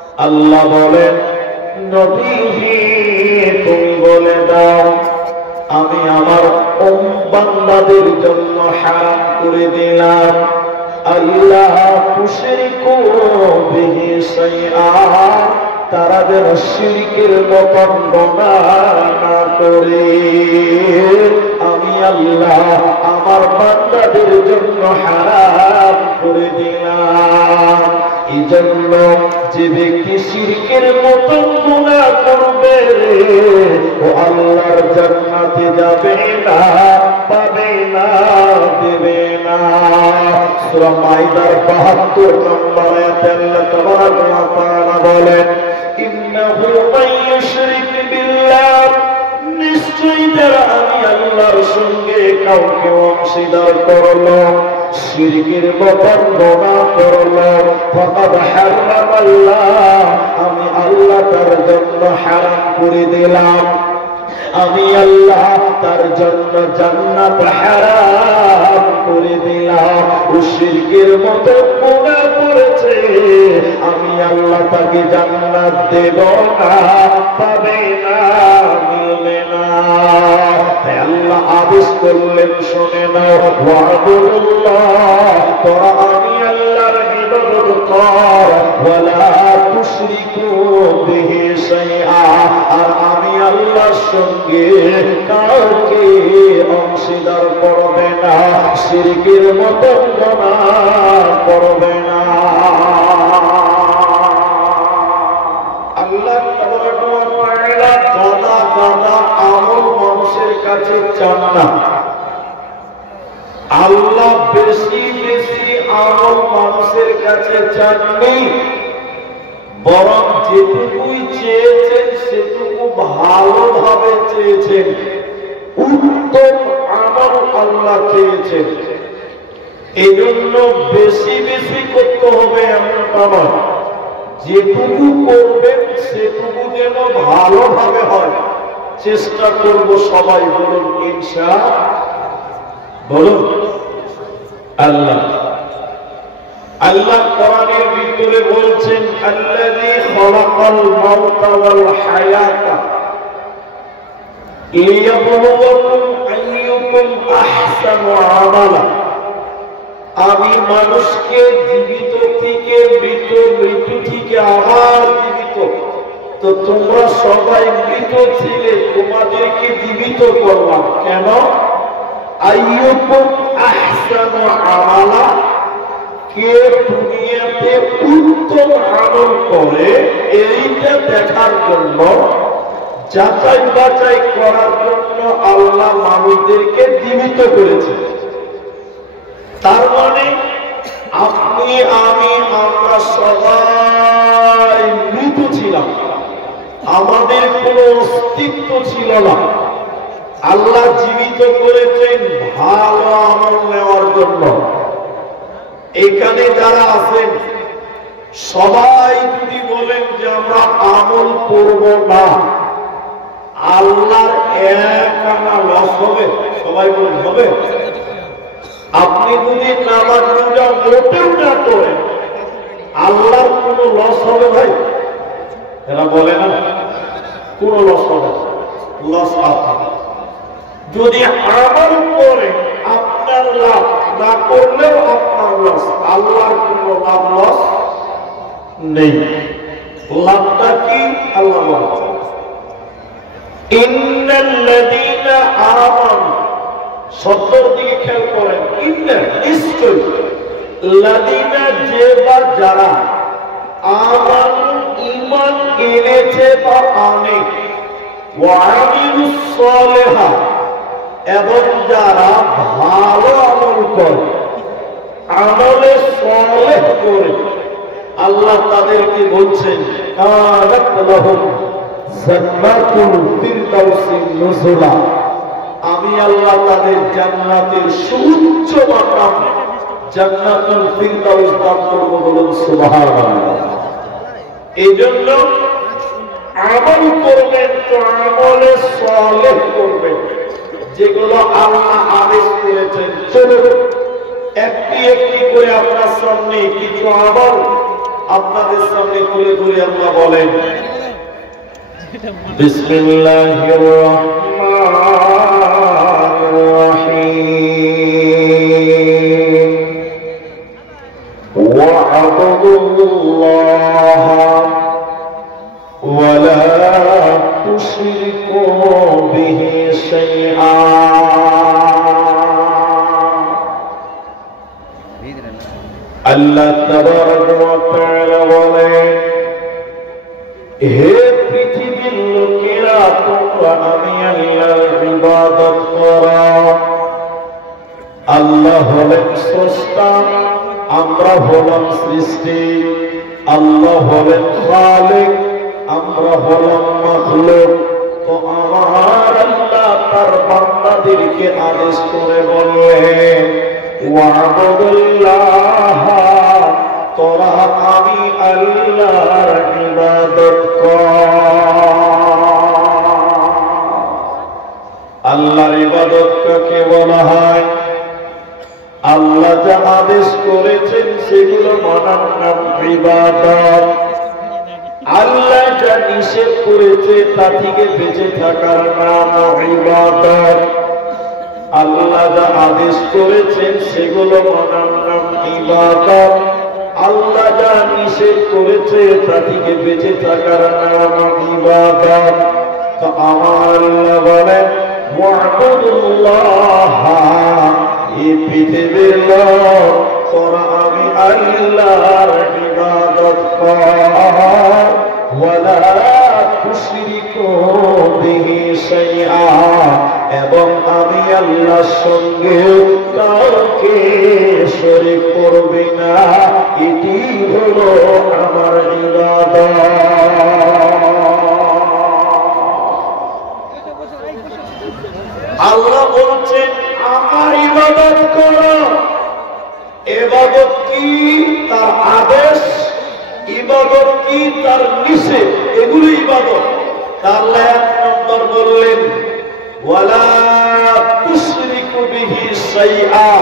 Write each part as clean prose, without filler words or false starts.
আল্লাহ বলেন, নবীজি তুমি বলে দাও, আমি আমার বান্দাদের জন্য হারাম করে দিলাম আল্লাহ তুশরিকু বিহি শাইআ, তারা যেন শিরকের মতন গুনাহ না করে। আমি আল্লাহ আমার বান্দাদের জন্য হারাম করে দিলাম। এই জন্য যে ব্যক্তি শিরকের মতন গুনাহ করবে ও আল্লাহর জান্নাতে যাবে না, পাবে না, দেবে না। সূরা মাইদার ৭২ নম্বর আয়াতে আল্লাহ তাবারাক ওয়া তাআলা বলেন, ইন্নাহু মান ইউশরিক বিল্লাহ, নিশ্চয়ই যারা আমি আল্লাহর সঙ্গে কাউকে অংশীদার করলো, শিরকের মতন গুনাহ করলো, ফাকাদ হারামাল্লাহ, আমি আল্লাহ তার জন্য হারাম করে দিলাম, আমি আল্লাহ তার জন্য জান্নাত হারাম করে দিলাম। ও শিরকের মতন গুনাহ করেছে, আমি আল্লাহ তাকে জান্নাত দেব না, পাবে না, মিলবে না। তাই আল্লাহ আদেশ করলেন, শুনে নাও, ওয়াবুদুল্লাহ, তোরা আমি আল্লাহর ইবাদত কর, ওয়ালা তুশরিকু বিহি শাইআ, আর আমি আল্লাহর সঙ্গে কাউকে অংশীদার করবে না, শিরকের মতন গুনাহ করবে না। আল্লাহ তাবারাক ওয়া তাআলা গাদা গাদা আমল মানুষের কাছে চান না। আল্লাহ বেশি বেশি আমল মানুষের কাছে চাননি, বরং যেটুকুই চেয়েছেন সেটুকু ভালোভাবে চেয়েছেন, উত্তম আমল আল্লাহ চেয়েছেন। এই জন্য বেশি বেশি করতে হবে এমনটা নয়, যেটুকু করবেন সেটুকু যেন ভালোভাবে হয়, চেষ্টা করব সবাই। বলুন ইনশাআল্লাহ, বলুন। আল্লাহ আল্লাহ কোরআনের ভিতরে বলছেন, আল্লাযী খালাকাল মাউতা ওয়াল হায়াতা লিয়াবলুয়াকুম আইয়ুকুম আহসানু আমালা, আমি মানুষকে জীবিত থেকে মৃত, মৃত থেকে আবার জীবিত, তো তোমরা সবাই মৃত ছিলে, তোমাদেরকে জীবিত করলাম কেন? আইয়ুকুম আহসানু আমালা, কে দুনিয়াতে উত্তম আমল করে এইটা দেখার জন্য, যাচাই বাছাই করার জন্য আল্লাহ মানুষদেরকে জীবিত করেছে। তার মানে আপনি, আমি, আমরা সবাই মৃত ছিলাম, আমাদের কোনো অস্তিত্ব ছিল না। আল্লাহ জীবিত করেছেন ভালো আমল নেওয়ার জন্য। এখানে যারা আছেন সবাই যদি বলেন যে আমরা আমল করব না, আল্লাহর এক আনা লস হবে? সবাই বলুন হবে? আপনি যদি নামাজ রোজা মোটেও না করেন, আল্লাহর কোনো লস হবে ভাই? এরা বলে না কোনো লস হবে, লস আপনার। যদি আমল করে আপনার লাভ, না করলেও আপনার লস, আল্লাহর কোনো লাভ লস নেই। লাভটা কি? আল্লাহ বলছেন, ইন্নাল্লাযীনা আমানু, শব্দের দিকে খেয়াল করেন, ইন্না নিশ্চয়, লাযীনা যে বা যারা, আমানু ঈমান এনেছে বা আনে, ওয়া আমিলুস সালিহাত, এবং যারা ভালো আমল করে, আমলে সালেহ করে, আল্লাহ তাদেরকে বলছেন, কানাত লাহুম জান্নাতুল ফিরদাউসিন নুজুলা, আমি আল্লাহ তাদের জান্নাতের সুউচ্চ মাকাম জান্নাতুল ফিরদাউস দান করব। বলুন সুবহানাল্লাহ। এই জন্য আমল করবেন তো আমলে সালেহ করবেন, যেগুলো আল্লাহ আদেশ করেছেন। চলুন একটি একটি করে আপনার সামনে কিছু আমল আপনাদের সামনে তুলে ধরে আল্লাহ বলেন, বিসমিল্লাহির রহমানির রহিম ওয়া'বুদুল্লাহ ওয়া লা তুশরিকু বিহি শাইআ। আল্লাহ তাবারাক ওয়া তাআলা বলেন, হে পৃথিবীর লোকেরা, তোমরা আমি আল্লাহর ইবাদত করো। আল্লাহ হলেন স্রষ্টা, আমরা হলাম সৃষ্টি। আল্লাহ হলেন খালিক, আমরা হলাম মাখলুক। তো আমার আল্লাহ তার বান্দাদেরকে আদেশ করে বললেন, ওয়া'বুদুল্লাহ, তোরা আমি আল্লাহর ইবাদত কর। আল্লাহর ইবাদত কাকে বলা হয়? আল্লাহ যা আদেশ করেছেন সেগুলো মানার নাম ইবাদত। আল্লাহ যা নিষেধ করেছে তা থেকে বেঁচে থাকার নাম ইবাদত। আল্লাহ যা আদেশ করেছেন সেগুলো মানার নাম ইবাদত। আল্লাহ যা নিষেধ করেছে তা থেকে বেঁচে থাকার নাম ইবাদত। তো আমার আল্লাহ বলেন, ওয়া'বুদুল্লাহ, এই পৃথিবীর লোক, তোরা আমি আল্লাহর ইবাদত কর। ওয়া লা তুশরিকু বিহি শাইআ, এবং আমি আল্লাহর সঙ্গে কাউকে শরীক করবে না। এটি হলো আমার ইবাদত। আল্লাহ বলছেন, আমার ইবাদত করো। ইবাদত কি? তার আদেশ। ইবাদত কি? তার নিষেধ। এগুলো ইবাদত। আল্লাহ এক নম্বর বললেন, ওয়ালা তুশরিকু বিহি শাইআ,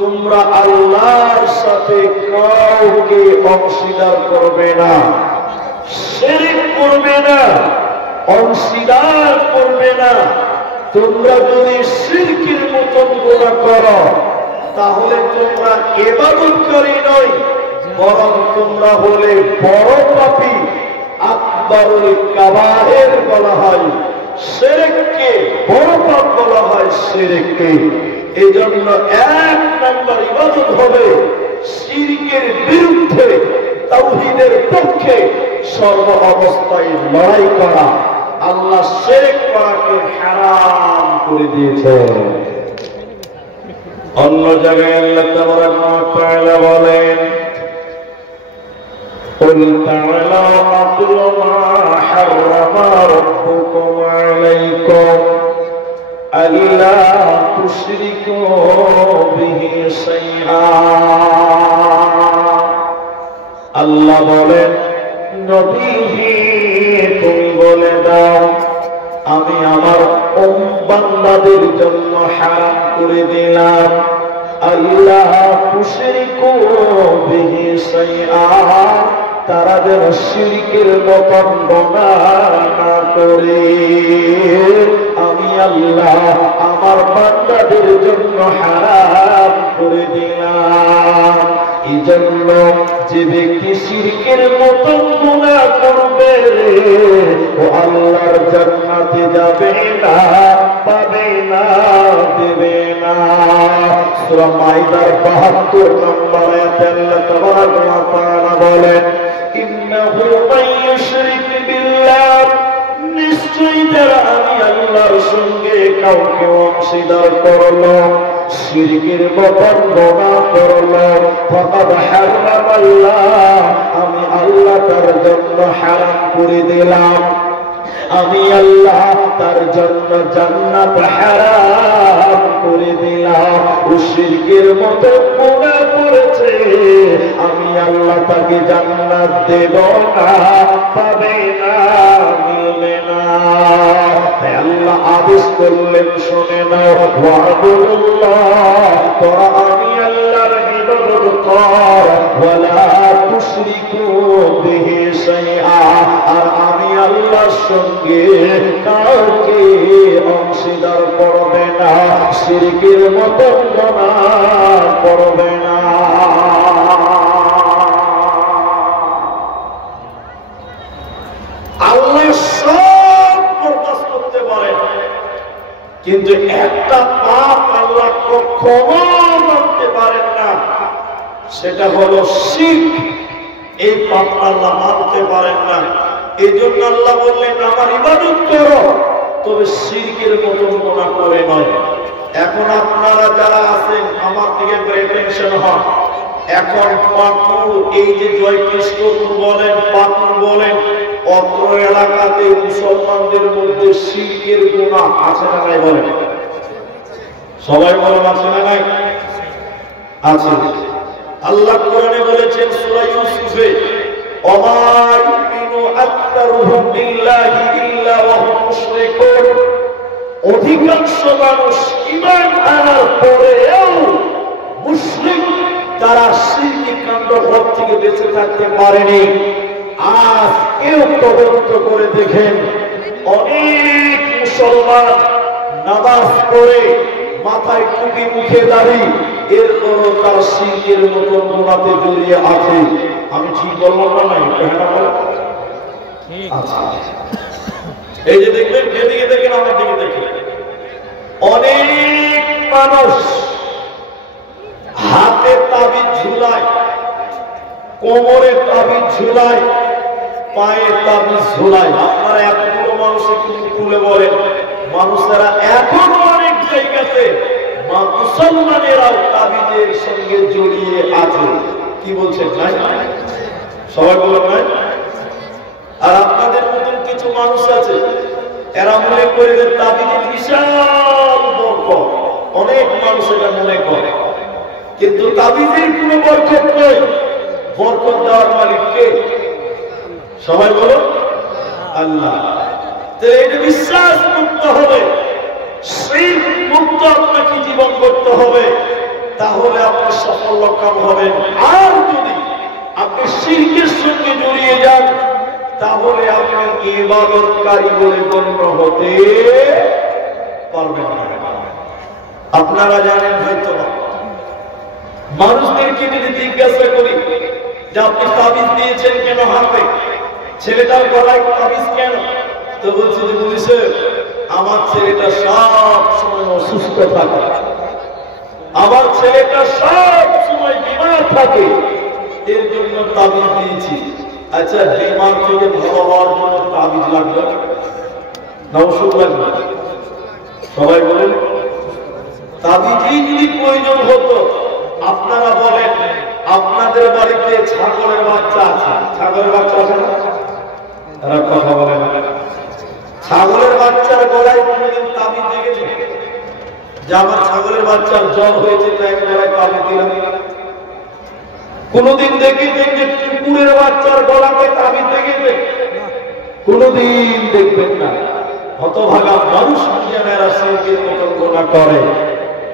তোমরা আল্লাহর সাথে কাউকে অংশীদার করবে না, শিরক করবে না, অংশীদার করবে না। তোমরা যদি শিরকের মতন গুনাহ করো তাহলে তোমরা ইবাদতকারী নয়, বরং তোমরা হলে বড় পাপী। আকবারুল কাবায়ের বলা হয় শিরককে, বড় পাপ বলা হয় শিরককে। এই জন্য এক নম্বর ইবাদত হবে শিরকের বিরুদ্ধে, তাওহীদের পক্ষে সর্ব অবস্থায় লড়াই করা। আল্লাহ শিরক করাকে হারাম করে দিয়েছেন। অন্য জায়গায় আল্লাহ তাবারাক ওয়া তাআলা বলেন, قل تعالوا أتل ما حرم ربكم عليكم ألا تشركوا به شيئا। আল্লাহ বলেন, নবী তুমি বলে দাও, আমি আমার বান্দাদের জন্য হারাম করে দিলাম, আল্লাহ তুশরিকু বিহি শাইআ, তারা যেন শিরকের মতন গুনাহ না করে। আমি আল্লাহ আমার বান্দাদের জন্য হারাম করে দিলাম। এই জন্য যে ব্যক্তি শিরকের মতন গুনাহ করবে ও আল্লাহর জান্নাতে যাবে না, পাবে না, দেবে না। সূরা মাইদার ৭২ নম্বর আয়াতে আল্লাহ তাবারাক ওয়া তাআলা বলেন, ইন্নাহু মান ইউশরিক বিল্লাহ, নিশ্চয়ই যারা আমি আল্লাহর সঙ্গে কাউকে অংশীদার করলো, শিরকের মতন গুনাহ করলো, ফাকাদ হারামাল্লাহ, আমি আল্লাহ তার জন্য হারাম করে দিলাম। আমি আল্লাহ তার জন্য জান্নাত হারাম করে দিলাম। ও শিরকের মতো গুনাহ করেছে, আমি আল্লাহ তাকে জান্নাত দেব না, পাবে না, মিলবে না। তাই আল্লাহ আদেশ করলেন, শুনে নাও, ওয়া'বুদুল্লাহ, তোরা আমি আল্লাহর ইবাদত الأبصار ولا تشركوا به شيئا আর আমি আল্লাহর সঙ্গে কাউকে অংশীদার করবে না শিরকের মতো গুনাহ করবে না আল্লাহ সব বরদাস্ত করতে পারেন কিন্তু একটা পাপ আল্লাহ কখনো মানতে পারেন না সেটা হলো শিরক এই পাপ আল্লাহ মানতে পারেন না এজন্য আল্লাহ বললেন আমার ইবাদত করো তবে শিরকের মতো গুনাহ করে নয় এখন আপনারা যারা আছেন আমার দিকে টেনশন হন এখন পাকুর এই যে জয়কৃষ্ণপুর বলেন পাকুর বলেন অত্র এলাকাতে মুসলমানদের মধ্যে শিরকের গুনাহ আছে না নাই বলেন সবাই বলেন আছে না নাই আছে আল্লাহ কোরআনে বলেছেন সূরা ইউসুফে ওমা ইউমিনু আকতারুহুম বিল্লাহি ইল্লা ওয়া হুম মুশরিকুন অধিকাংশ মানুষ ঈমান আনার পরেও মুশরিক তারা শিরকি কাণ্ড থেকে বেঁচে থাকতে পারেনি আজ কেউ তদন্ত করে দেখেন অনেক মুসলমান নামাজ পড়ে মাথায় টুপি মুখে দাড়ি এরপরও তার শিরকের মতো গুনাহে জড়িয়ে আছে আমি ঠিক বললাম না নাই আচ্ছা এই যে দেখবেন এদিকে দেখেন আমার দিকে দেখেন অনেক মানুষ হাতে তাবিজ ঝুলায় কোমরে তাবিজ ঝুলায় পায়ে তাবিজ ঝুলায় আপনারা এতগুলো মানুষ একটু তুলে বলেন মানুষেরা এখনো অনেক জায়গাতে মুসলমানেরাও তাবিজের সঙ্গে জড়িয়ে আছে কি বলছেন নাই সবাই বলেন নাই আর আপনাদের মতন কিছু মানুষ আছে এরা মনে করে যে তাবিজের বিশাল বরকত অনেক মানুষ এটা মনে করে কিন্তু তাবিজের কোনো বরকত নেই বরকত দেওয়ার মালিক কে সবাই বলো আল্লাহ তো এটা বিশ্বাস করতে হবে শিরক মুক্ত আপনাকে জীবন করতে হবে তাহলে আপনি সফলকাম হবেন আর যদি আপনি শিরকের সঙ্গে জড়িয়ে যান তাহলে আপনি ইবাদতকারী বলে গণ্য হতে পারবেন না আপনারা জানেন হয়তো মানুষদেরকে যদি জিজ্ঞাসা করি যে আপনি তাবিজ দিয়েছেন কেন হাতে ছেলেটার গলায় তাবিজ কেন তো বলছে যে বুঝেছে আমার ছেলেটা সব সময় অসুস্থ থাকে আমার ছেলেটা সব সময় বিমার থাকে এর জন্য তাবিজ দিয়েছি আচ্ছা বিমার থেকে ভালো হওয়ার জন্য তাবিজ লাগবে না ওষুধ লাগবে সবাই বলেন তাবিজই যদি প্রয়োজন হতো আপনারা বলেন আপনাদের বাড়িতে ছাগলের বাচ্চা আছে ছাগলের বাচ্চা আছে না তারা কথা বলে না ছাগলের বাচ্চার গলায় কোনদিন তাবিজ দেখেছে যে আমার ছাগলের বাচ্চার জ্বর হয়েছে তাই আমি গলায় তাবিজ দিলাম কোনদিন দেখেছেন যে কুকুরের বাচ্চার গলাতে তাবিজ দেখেছে কোনদিন দেখবেন না হতভাগা মানুষ জানেরা শিরকের মতো গুনাহ করে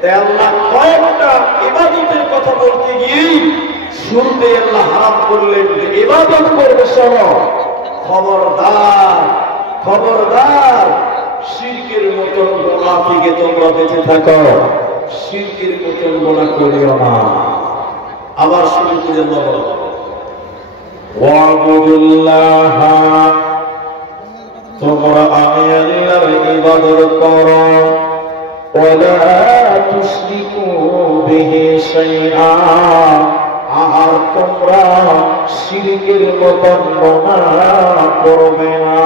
তাই আল্লাহ কয়েকটা ইবাদতের কথা বলতে গিয়ে শুরুতে আল্লাহ হারাম করলেন যে ইবাদত করবে শোনো খবরদার খবরদার শিরকের মতো গুনাহ থেকে তোমরা বেঁচে থাকো শিরকের মতো গুনাহ করিও না আবার শুরু করে আল্লাহ বলেন ওয়াবুদুল্লাহ তোমরা আমি আল্লাহর ইবাদত করো ওয়ালা তুশরিকু বিহি শাইআ আর তোমরা শিরকের মতো গুনাহ করবে না